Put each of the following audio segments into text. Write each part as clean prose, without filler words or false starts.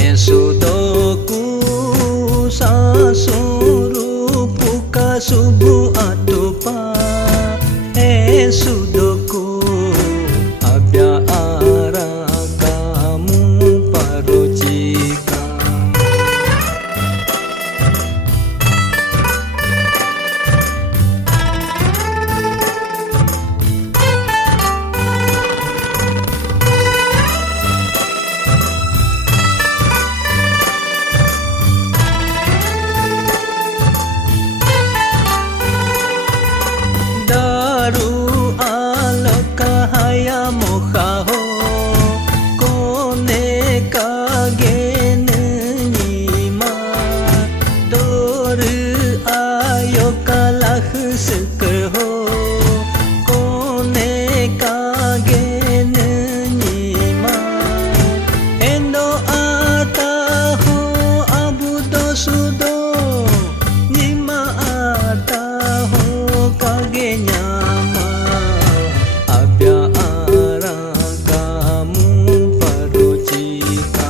Esudoku sasurupuka subu atupa Esudoku abya arakamu parucika Daru alokahaya mohaho kone kagene nima doru ayo kalah sekerho kone kagene nima endo ataho abudo sudo nima ataho kagenyama abya arakamu parucika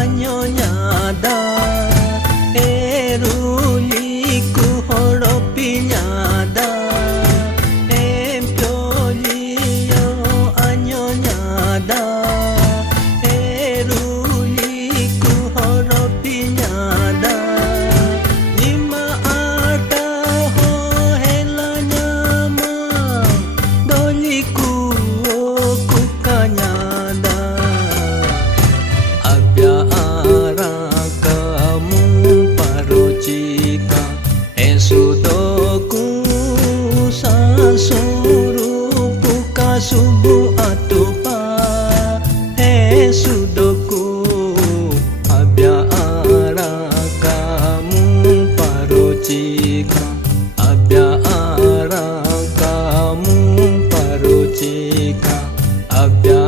anyonyada eruliku horopinyada empiolio anyonyada eruliku horopinyada nima ataho helanyama doliku kukanyada abya arakamu parucika Esudoku sasurupuka subu atupa Esudoku abya arakamu parucika abya arakamu parucika abya